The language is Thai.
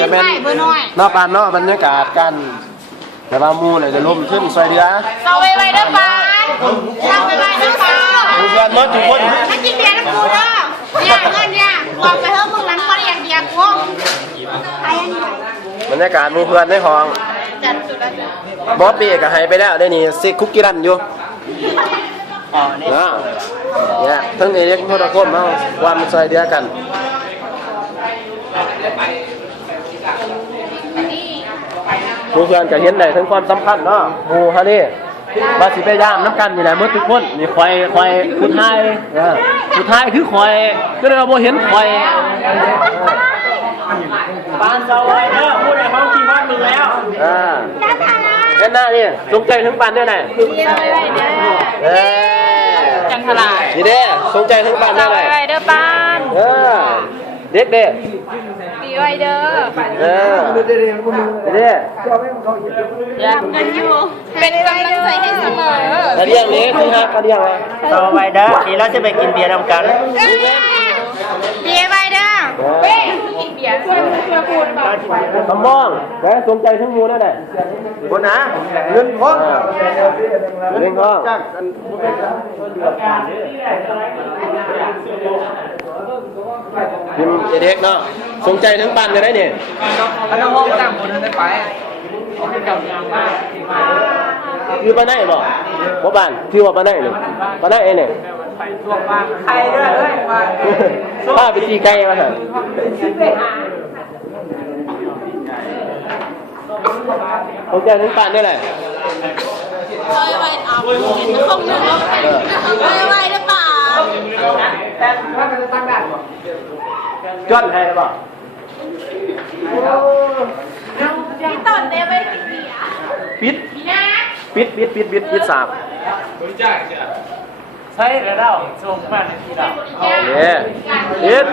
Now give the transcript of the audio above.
จะเป็นนอกบ้านนอกบรรยากาศกันแต่ว่ามูเลยจะร่วมขึ้นซอยเดือเอาไว้เด้อปานเอาไว้เด้อปานดูเพื่อนมดทุกคนมากินเบียร์กับกูเด้อเนี่ยเงินเนี่ยบอกไปเถอะมึงนั้นก็อย่างเดียวกูบรรยากาศมูเพื่อนในห้องจัดสุดแล้วบอสปีก็หายไปแล้วได้นี่ซิคุกกี้รันอยู่เนี่ยทั้งเอกทั้งตะคมเอาความซอยเดือกันมูเพื่อนก็เห็นได้ทั้งความสัมพันธ์เนาะมูฮะนี่บาสิไปย่ามน้ำกันอยู่ไหนเมื่อทุกคนนี่คอยผู้ไทยคือคอยก็เลยเราโมเห็นคอยปานเสาไว้เด้อพูดในห้องที่วัดมึงแล้วเห็นหน้านี่สนใจถึงปันได้ไหนจังทลายนี่เด้สนใจถึงปันได้ไหนเด้อปานเด็กเด้ปีไว้เด้อเด้อยากกันอยู่เป็นกำลังใจให้เสมอกระเดียงนี้คือฮะกระเดียงไว้เสาไว้เด้อนี่เราจะไปกินเบียร์นำกันเบียร์ไว้เด้อกินเบียร์คำมองแต่สนใจถึงมูได้ไหนคนนะเงินห้องเงินห้องเด็กเนาะสนใจถึงปันจะได้เนี่ยอันนั้นห้องตั้งคนนั้นได้ไปคือปานไหนบ่บ่บ้านคือว่าปานไหนเลยปานไหนเองเนี่ยใครด้วยเอ้ยป้าไปตีไก่มาเถอะเขาแจ้งถึงปันได้เลยไว้เอาคงหนึ่งไว้เด้อปานแต่ถ้ามันจะตั้งได้จอดให้หรือเปล่าพี่ตอนเนี้ยไม่กินเบียร์ปิดสามใช่แล้วส่งมาในที่เราเนี่ย